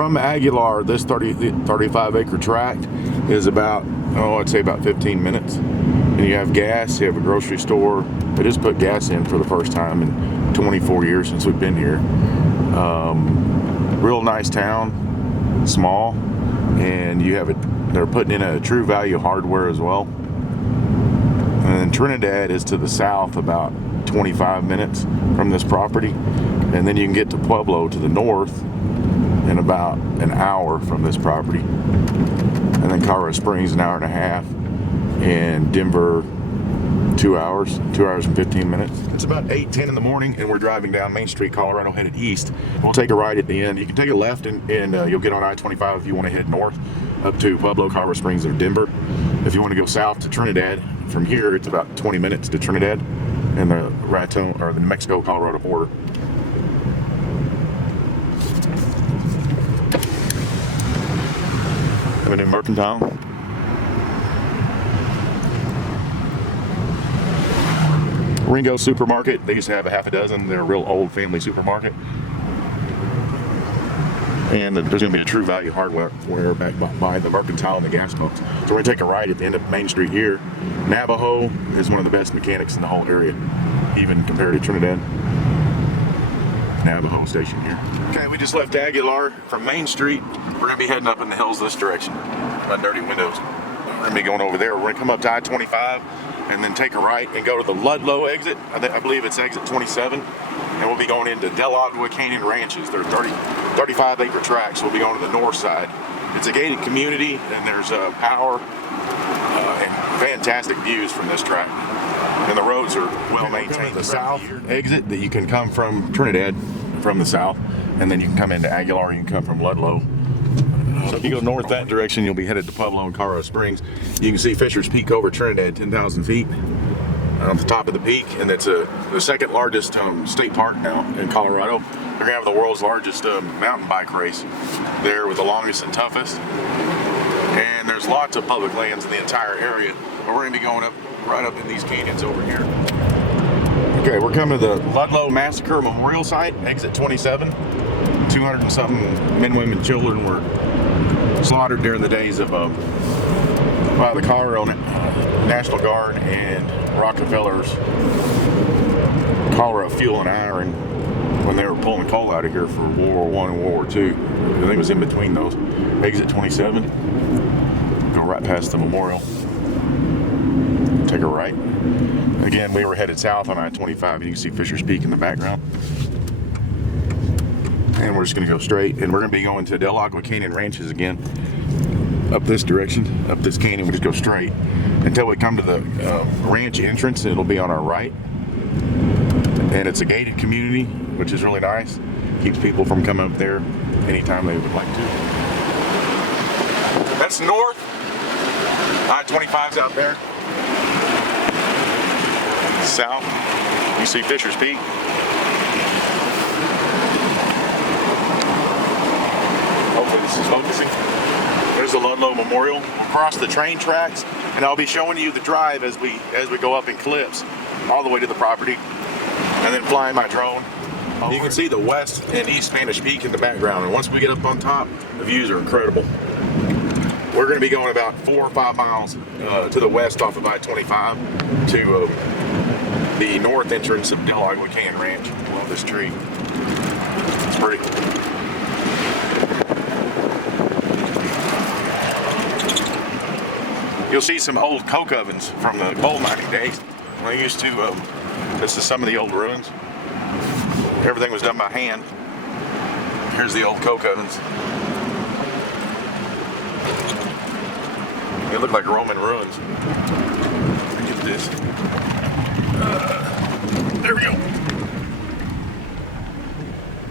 from Aguilar, this 35 acre tract is about, I'd say about 15 minutes. And you have gas, you have a grocery store. They just put gas in for the first time in 24 years since we've been here. Real nice town, small, and they're putting in a True Value hardware as well. And then Trinidad is to the south about 25 minutes from this property. And then you can get to Pueblo to the north in about an hour from this property. And then Colorado Springs, an hour and a half. And Denver, 2 hours and 15 minutes. It's about 8:10 in the morning, and we're driving down Main Street, Colorado, headed east. We'll take a right at the end. You can take a left, and you'll get on I-25 if you want to head north up to Pueblo, Colorado Springs, or Denver. If you want to go south to Trinidad, from here it's about 20 minutes to Trinidad and the Raton or the New Mexico-Colorado border. Having in Mercantile. Ringo Supermarket, they used to have a half a dozen. They're a real old family supermarket. And there's going to be a True Value hardware back by the Mercantile and the gas pumps. So we're going to take a right at the end of Main Street here. Navajo is one of the best mechanics in the whole area, even compared to Trinidad. Navajo station here. Okay, we just left Aguilar from Main Street. We're going to be heading up in the hills this direction. My dirty windows. We're going to be going over there. We're going to come up to I-25 and then take a right and go to the Ludlow exit. I believe it's exit 27. And we'll be going into Del Agua Canyon Ranches. They're 35 acre tracts. We'll be going to the north side. It's a gated community, and there's power and fantastic views from this tract. And the roads are well maintained. The south exit that you can come from Trinidad from the south, and then you can come into Aguilar. You can come from Ludlow. So if you go north that direction, you'll be headed to Pueblo and Colorado Springs. You can see Fisher's Peak over Trinidad, 10,000 feet on the top of the peak, and it's the second largest state park now in Colorado. They're gonna have the world's largest mountain bike race there with the longest and toughest. And there's lots of public lands in the entire area. But we're gonna be going right up in these canyons over here. Okay, we're coming to the Ludlow Massacre Memorial Site, exit 27. 200 and something men, women, children were slaughtered during the days of by the Colorado National Guard and Rockefeller's Colorado Fuel and Iron when they were pulling coal out of here for World War I and World War II. I think it was in between those. Exit 27. Go right past the memorial. Take a right. Again, we were headed south on I-25, and you can see Fisher's Peak in the background. And we're just going to go straight, and we're going to be going to Del Agua Canyon Ranches again. Up this direction, up this canyon, we just go straight until we come to the ranch entrance. It'll be on our right, and it's a gated community, which is really nice. Keeps people from coming up there anytime they would like to. That's north. I-25's out there. South, you see Fisher's Peak. Hopefully this is focusing. There's the Ludlow Memorial. We'll cross the train tracks, and I'll be showing you the drive as we go up in clips all the way to the property, and then flying my drone. You can see the west and east Spanish Peak in the background, and once we get up on top, the views are incredible. We're going to be going about 4 or 5 miles to the west off of I-25 to the north entrance of Del Agua Canyon Ranch. Love this tree. It's pretty. You'll see some old coke ovens from the coal mining days. When I used to, this is some of the old ruins. Everything was done by hand. Here's the old coke ovens. They look like Roman ruins. Look at this. There we go.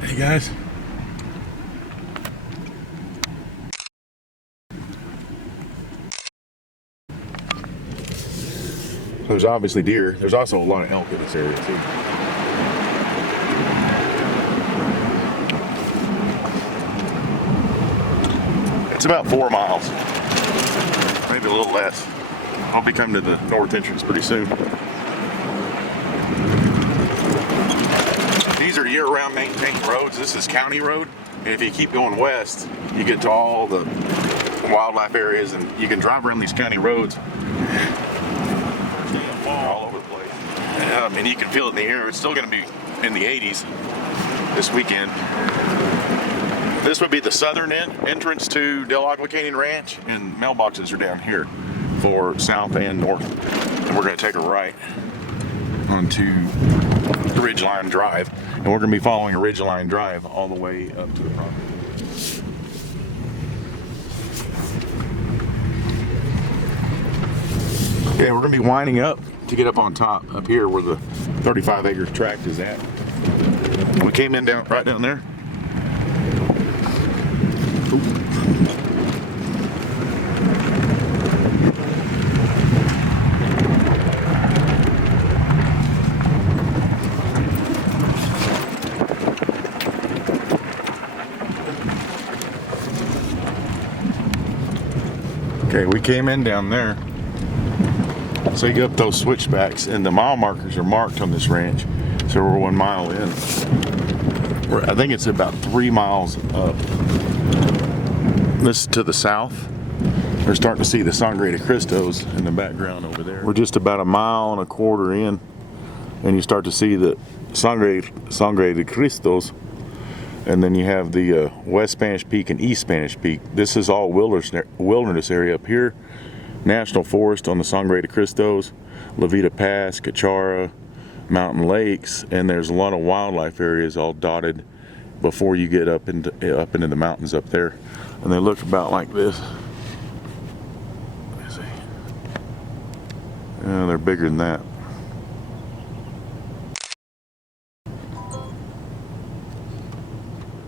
Hey guys. There's obviously deer. There's also a lot of elk in this area too. It's about 4 miles, maybe a little less. I'll be coming to the north entrance pretty soon. These are year-round maintained roads. This is county road. And if you keep going west, you get to all the wildlife areas, and you can drive around these county roads all over the place. I mean, you can feel it in the air. It's still going to be in the 80s this weekend. This would be the southern entrance to Del Agua Canyon Ranch, and mailboxes are down here for south and north. And we're going to take a right onto Ridgeline Drive, and we're going to be following a Ridgeline Drive all the way up to the property. Yeah, we're going to be winding up to get up on top, up here where the 35-acre tract is at. We came in right down there. Okay, we came in down there. So you get up those switchbacks, and the mile markers are marked on this ranch. So we're 1 mile in. I think it's about 3 miles up. This is to the south. We're starting to see the Sangre de Cristos in the background over there. We're just about 1.25 miles in, and you start to see the Sangre de Cristos. And then you have the West Spanish Peak and East Spanish Peak. This is all wilderness area up here. National Forest on the Sangre de Cristos, La Vida Pass, Cachara, Mountain Lakes, and there's a lot of wildlife areas all dotted before you get up into the mountains up there. And they look about like this. Let's see. Yeah, they're bigger than that.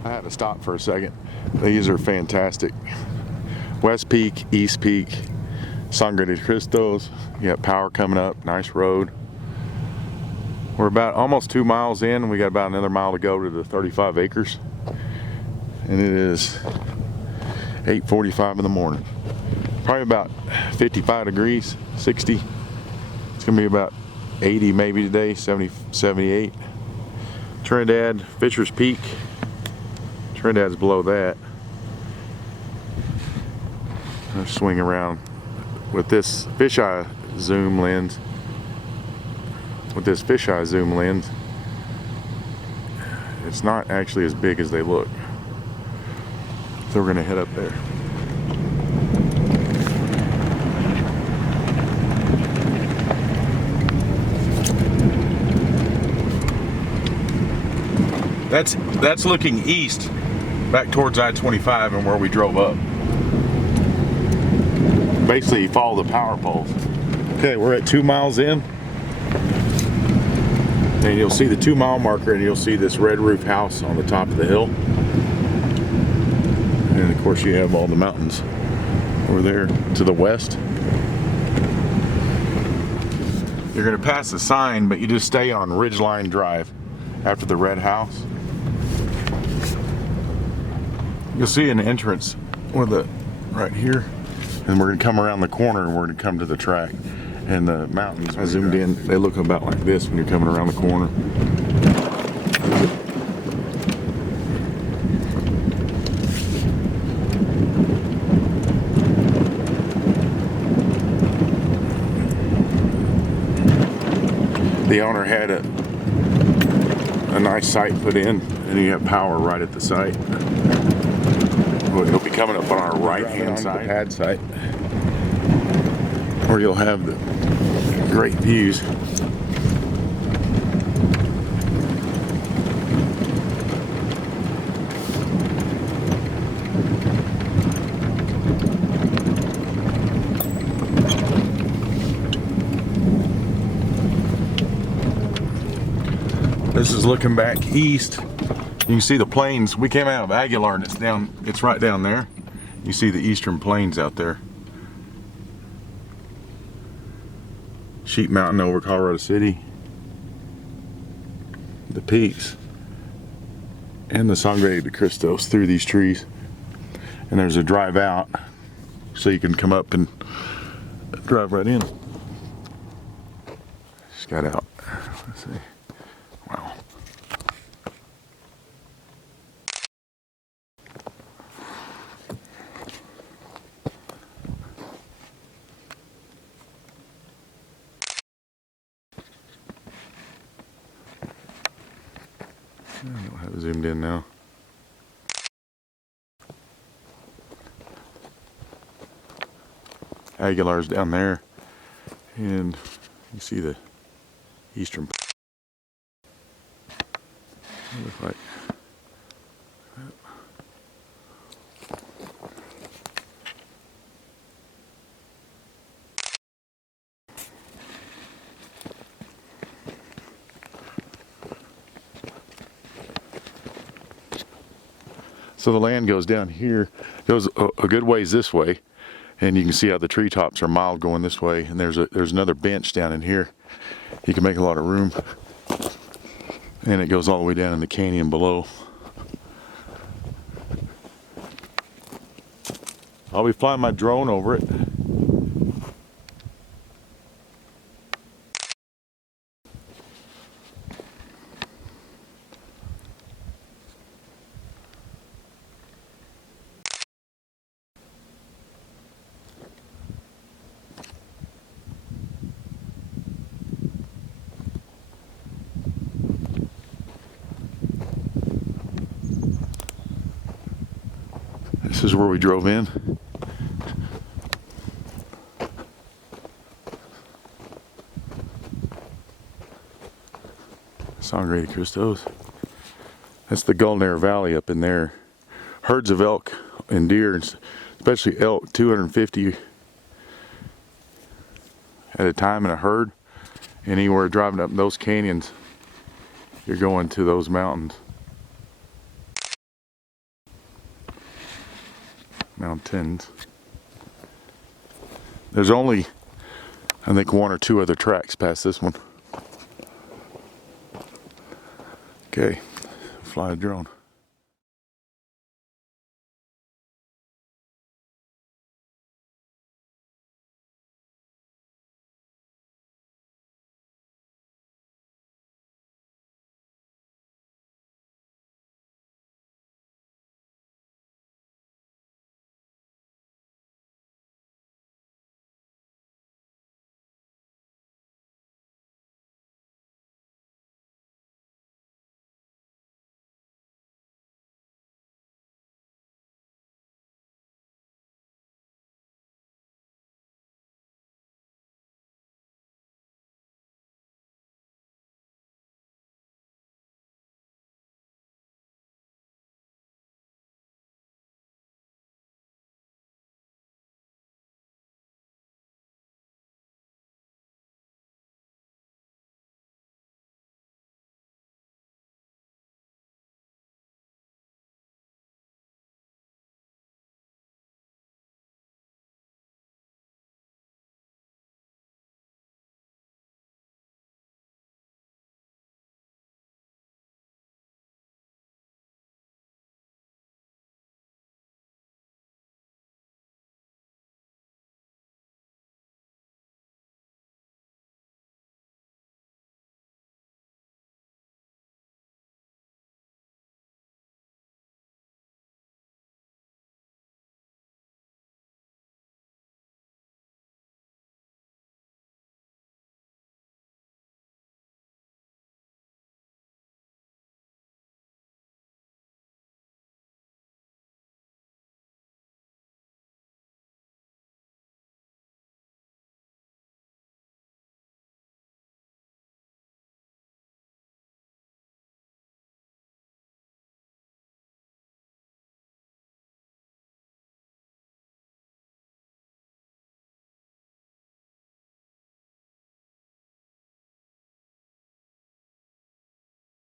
I had to stop for a second. These are fantastic. West Peak, East Peak, Sangre de Cristos. You got power coming up, nice road. We're about almost 2 miles in. We got about another mile to go to the 35 acres. And it is 8:45 in the morning. Probably about 55 degrees, 60. It's gonna be about 80 maybe today, 70, 78. Trinidad, Fisher's Peak. Trinidad's below that. I'll swing around with this fisheye zoom lens. It's not actually as big as they look. So we're gonna head up there. That's looking east, back towards I-25 and where we drove up. Basically, you follow the power poles. Okay, we're at 2 miles in. And you'll see the 2 mile marker, and you'll see this red roof house on the top of the hill. And of course you have all the mountains over there to the west. You're gonna pass the sign, but you just stay on Ridgeline Drive after the red house. You'll see an entrance with a right here, and we're gonna come around the corner and we're gonna come to the track. And the mountains, I zoomed in, they look about like this when you're coming around the corner. The owner had a nice site put in, and you have power right at the site. It'll be coming up on our right-hand side, the pad site, where you'll have the great views. This is looking back east. You can see the plains. We came out of Aguilar, and it's right down there. You see the eastern plains out there. Sheep Mountain over Colorado City. The peaks. And the Sangre de Cristos through these trees. And there's a drive out, so you can come up and drive right in. Just got out. Let's see. Wow. zoomed in now. Aguilar's down there, and you see the eastern. Look like. So the land goes down here, goes a good ways this way, and you can see how the treetops are mild going this way. And there's another bench down in here. You can make a lot of room, and it goes all the way down in the canyon below. I'll be flying my drone over it. This is where we drove in. Sangre de Cristos. That's the Gulnare Valley up in there. Herds of elk and deer, especially elk, 250 at a time in a herd. Anywhere driving up those canyons, you're going to those mountains. Mountains. There's only, I think, 1 or 2 other tracks past this one. Okay, fly a drone.